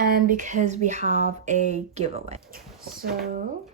and because we have a giveaway. So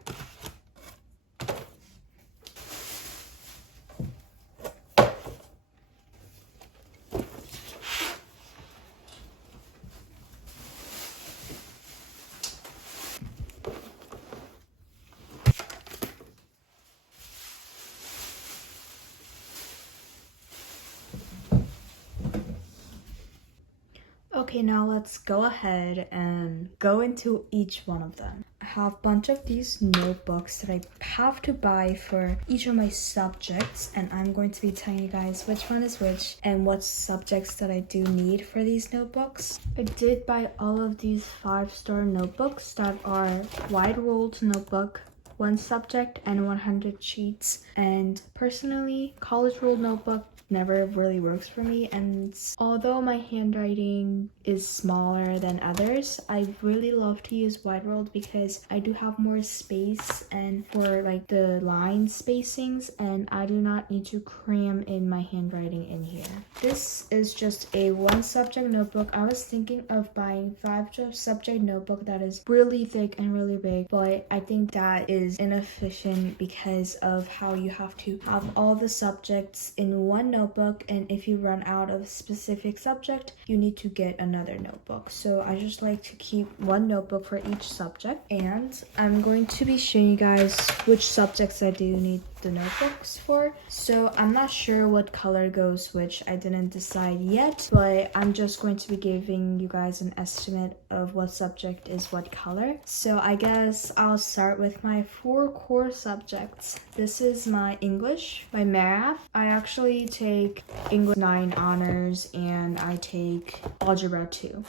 okay, now let's go ahead and go into each one of them. I have a bunch of these notebooks that I have to buy for each of my subjects, and I'm going to be telling you guys which one is which and what subjects that I do need for these notebooks. I did buy all of these 5-star notebooks that are wide ruled notebook, 1 subject and 100 sheets, and personally college ruled notebook never really works for me, and although my handwriting is smaller than others, I really love to use wide ruled because I do have more space and for like the line spacings, and I do not need to cram in my handwriting in here. This is just a 1 subject notebook. I was thinking of buying 5 subject notebook that is really thick and really big, but I think that is inefficient because of how you have to have all the subjects in 1 notebook, and if you run out of a specific subject, you need to get another notebook. So I just like to keep 1 notebook for each subject, and I'm going to be showing you guys which subjects I do need the notebooks for. So I'm not sure what color goes which, I didn't decide yet, but I'm just going to be giving you guys an estimate of what subject is what color. So I guess I'll start with my 4 core subjects. This is my English, my math. I actually take English 9 honors and I take algebra 2.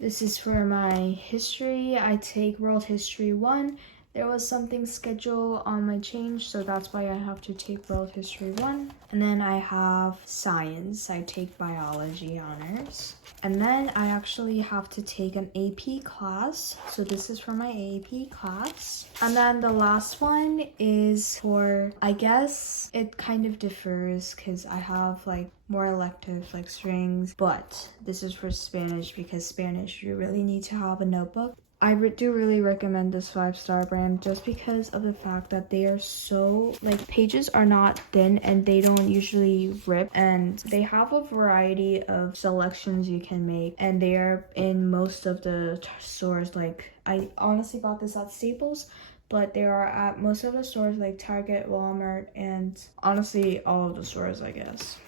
This is for my history. I take world history 1. There was something scheduled on my change, so that's why I have to take world history 1. And then I have science. I take biology honors. And then I actually have to take an AP class. So this is for my AP class. And then the last one is for, I guess it kind of differs because I have like more electives like strings, but this is for Spanish because Spanish you really need to have a notebook. I do really recommend this 5-star brand just because of the fact that they are so, like, pages are not thin and they don't usually rip, and they have a variety of selections you can make, and they are in most of the stores. Like, I honestly bought this at Staples, but they are at most of the stores like Target, Walmart, and honestly all of the stores, I guess.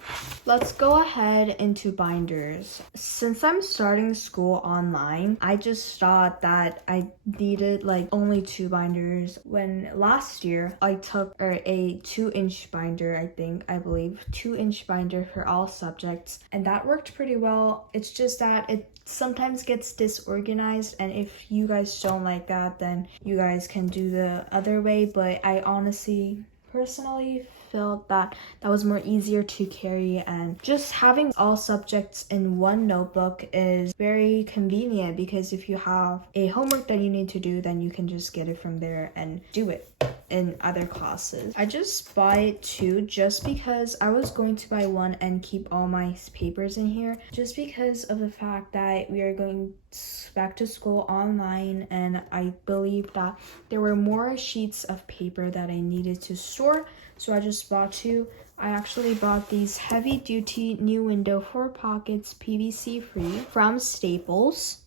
Let's go ahead into binders. Since I'm starting school online, I just thought that I needed like only 2 binders. When last year I took a 2-inch binder, I believe 2-inch binder for all subjects, and that worked pretty well. It's just that it sometimes gets disorganized, and if you guys don't like that, then you guys can do the other way, but I honestly personally felt that was more easier to carry, and just having all subjects in 1 notebook is very convenient because if you have a homework that you need to do, then you can just get it from there and do it in other classes. I just bought 2 just because I was going to buy 1 and keep all my papers in here, just because of the fact that we are going back to school online, and I believe that there were more sheets of paper that I needed to store, so I just bought 2. I actually bought these heavy duty new window 4 pockets PVC free from Staples,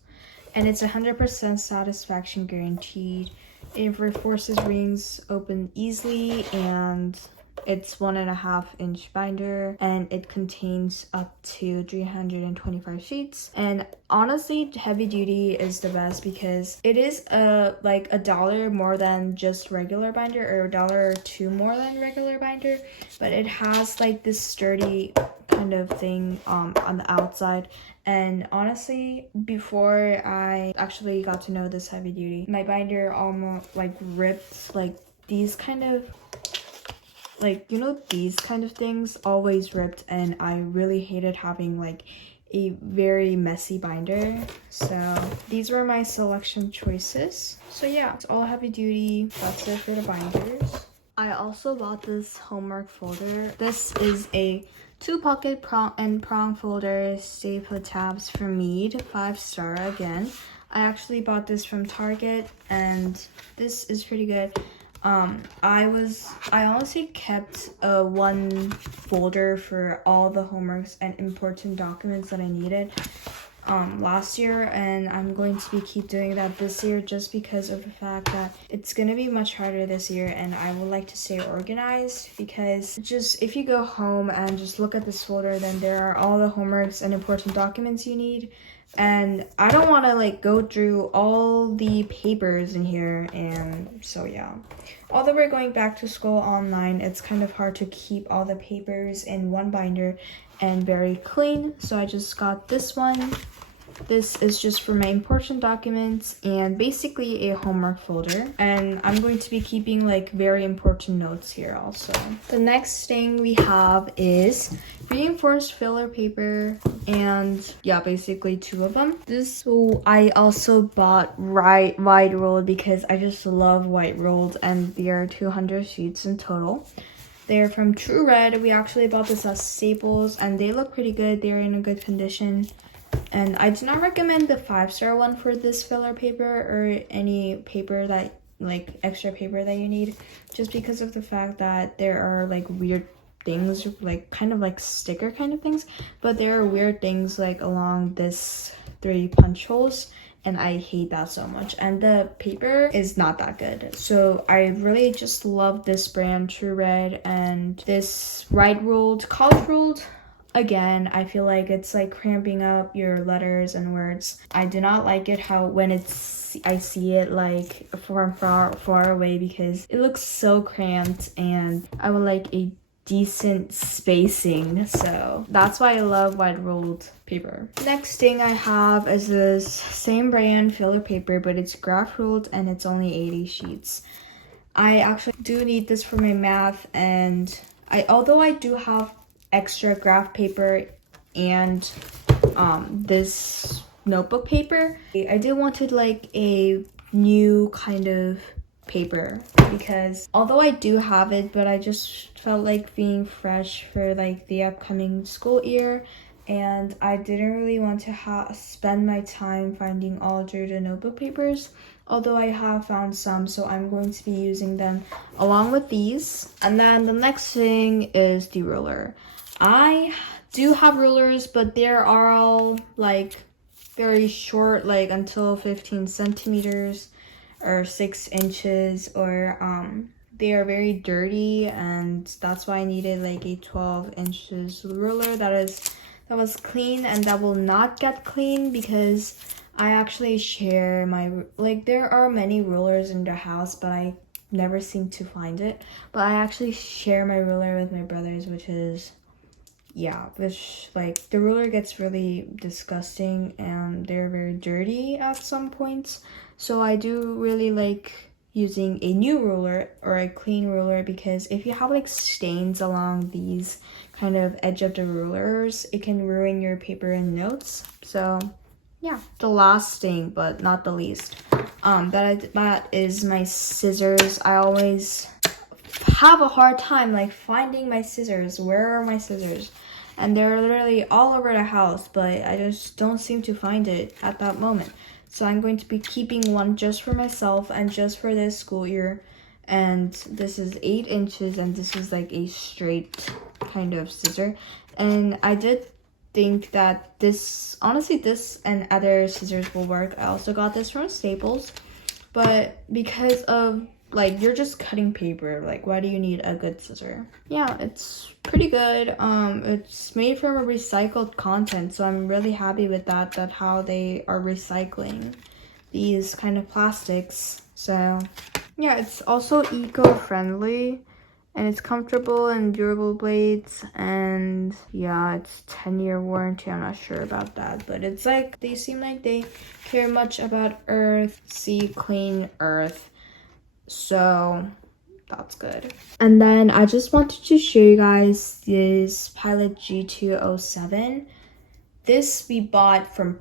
and it's 100% satisfaction guaranteed. It reinforces rings open easily, and it's 1.5-inch binder, and it contains up to 325 sheets. And honestly, heavy duty is the best because it is like $1 more than just regular binder, or $1 or $2 more than regular binder, but it has like this sturdy kind of thing on the outside. And honestly, before I actually got to know this heavy duty, my binder almost like ripped, like these kind of, like, you know, these kind of things always ripped, and I really hated having like a very messy binder. So these were my selection choices. So yeah, it's all heavy duty. That's it for the binders. I also bought this homework folder. This is a 2-pocket prong folder, stay put tabs for Mead, 5-star again. I actually bought this from Target, and this is pretty good. I honestly kept one folder for all the homeworks and important documents that I needed last year, and I'm going to keep doing that this year just because of the fact that it's gonna be much harder this year, and I would like to stay organized, because just if you go home and just look at this folder, then there are all the homeworks and important documents you need, and I don't want to like go through all the papers in here. And so yeah, although we're going back to school online, it's kind of hard to keep all the papers in one binder and very clean, so I just got this one. This is just for my important documents and basically a homework folder, and I'm going to be keeping like very important notes here also. The next thing we have is reinforced filler paper, and yeah, basically 2 of them. This I also bought white rolled because I just love white rolled, and there are 200 sheets in total. They're from True Red. We actually bought this at Staples, and they look pretty good. They're in a good condition. And I do not recommend the 5-star one for this filler paper or any paper that, like, extra paper that you need, just because of the fact that there are, like, weird things, like, kind of like sticker kind of things, but there are weird things, like, along this 3 punch holes, and I hate that so much, and the paper is not that good. So I really just love this brand, True Red, and this right ruled, college ruled. Again, I feel like it's like cramping up your letters and words. I do not like it how when I see it like from far away, because it looks so cramped, and I would like a decent spacing, so that's why I love wide ruled paper. Next thing I have is this same brand filler paper, but it's graph ruled and it's only 80 sheets. I actually do need this for my math, and although I do have extra graph paper and this notebook paper, I did wanted like a new kind of paper, because although I do have it, but I just felt like being fresh for like the upcoming school year, and I didn't really want to spend my time finding all through the notebook papers, although I have found some, so I'm going to be using them along with these. And then the next thing is the ruler. I do have rulers, but they are all like very short, like until 15 centimeters or 6 inches, or they are very dirty, and that's why I needed like a 12 inches ruler that was clean and that will not get clean, because I actually share my, like, there are many rulers in the house, but I never seem to find it. But I actually share my ruler with my brothers, which like the ruler gets really disgusting and they're very dirty at some points. So I do really like using a new ruler or a clean ruler, because if you have like stains along these kind of edge of the rulers, it can ruin your paper and notes. So yeah, the last thing but not the least, that is my scissors. I always have a hard time like finding my scissors. Where are my scissors? And they're literally all over the house, but I just don't seem to find it at that moment. So I'm going to be keeping one just for myself and just for this school year. And this is 8 inches, and this is like a straight kind of scissor. And I did think that this, honestly, this and other scissors will work. I also got this from Staples, but because of like, you're just cutting paper, like why do you need a good scissor? Yeah, it's pretty good. It's made from a recycled content, so I'm really happy with that how they are recycling these kind of plastics. So yeah, it's also eco-friendly, and it's comfortable and durable blades, and yeah, it's 10-year warranty. I'm not sure about that, but it's like they seem like they care much about earth, clean earth. So that's good. And then I just wanted to show you guys this Pilot G207. This we bought for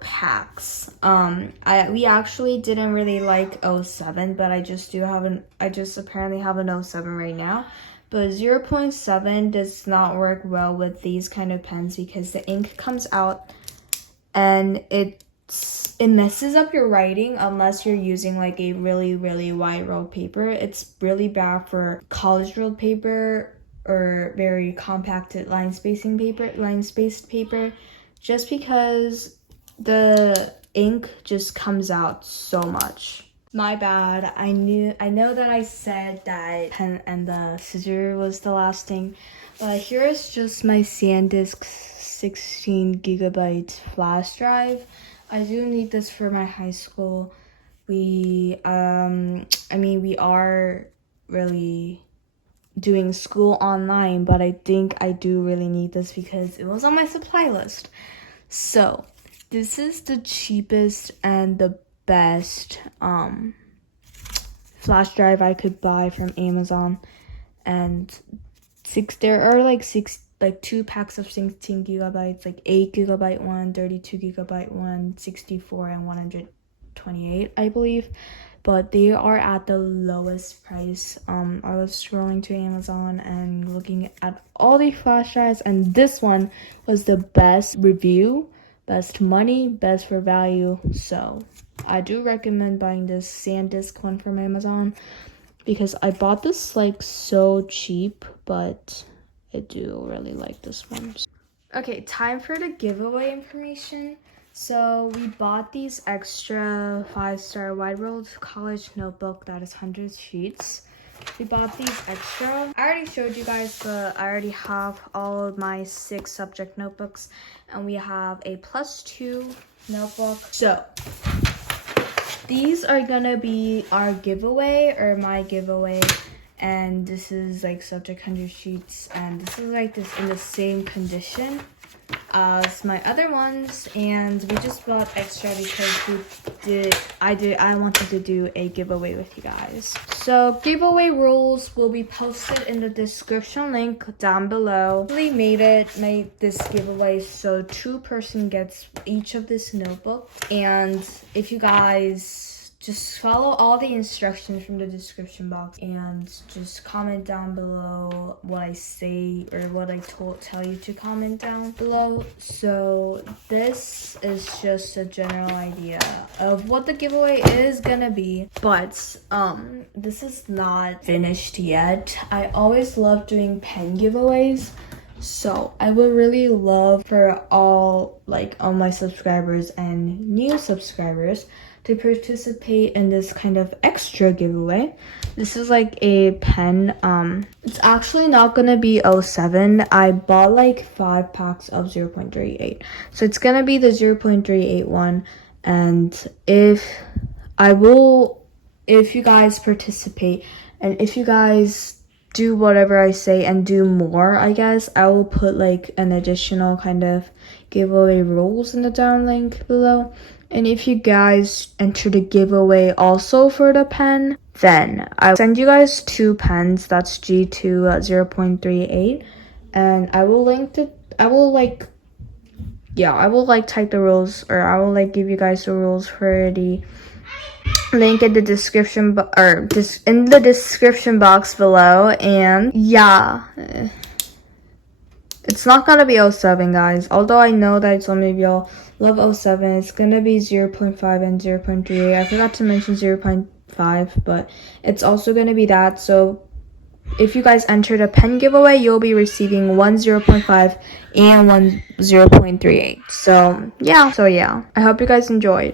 packs. We actually didn't really like 07, but I just apparently have an 07 right now. But 0.7 does not work well with these kind of pens, because the ink comes out and it it messes up your writing unless you're using like a really, really wide rolled paper. It's really bad for college rolled paper or very compacted line spaced paper, just because the ink just comes out so much. My bad. I know that I said that pen and the scissor was the last thing, but here is just my SanDisk 16 gigabyte flash drive. I do need this for my high school. We are really doing school online, but I think I do really need this because it was on my supply list. So this is the cheapest and the best flash drive I could buy from Amazon, and there are like 2 packs of 16 gigabytes, like 8 gigabyte one, 32 gigabyte one, 64 and 128, I believe, but they are at the lowest price. I was scrolling to Amazon and looking at all the flash drives, and this one was the best review, best money, best for value. So I do recommend buying this SanDisk one from Amazon because I bought this like so cheap, but I do really like this one. Okay, time for the giveaway information. So we bought these extra 5-star wide rolled college notebook that is 100 sheets. We bought these extra. I already showed you guys, but I already have all of my 6 subject notebooks, and we have a +2 notebook. So these are gonna be our giveaway, or my giveaway, and this is like subject 100 sheets, and this is like this in the same condition as my other ones, and we just bought extra because I wanted to do a giveaway with you guys. So giveaway rules will be posted in the description link down below. We made this giveaway so 2 person gets each of this notebook, and if you guys just follow all the instructions from the description box and just comment down below what I say or what I tell you to comment down below. So this is just a general idea of what the giveaway is gonna be, but this is not finished yet. I always love doing pen giveaways, so I would really love for all my subscribers and new subscribers to participate in this kind of extra giveaway. This is like a pen. It's actually not gonna be 07. I bought like 5 packs of 0.38, so it's gonna be the 0.38 one. And if you guys participate, and if you guys do whatever I say and do more, I guess I will put like an additional kind of giveaway rules in the down link below. And if you guys enter the giveaway also for the pen, then I'll send you guys 2 pens. That's G2 0.38, and I will type the rules, or I will give you guys the rules for the link in the description in the description box below. And yeah, it's not gonna be 07, guys, although I know that some of y'all love 07. It's gonna be 0.5 and 0.38. I forgot to mention 0.5, but it's also gonna be that. So if you guys enter the pen giveaway, you'll be receiving 1 0.5 and 1 0.38. So yeah, I hope you guys enjoyed.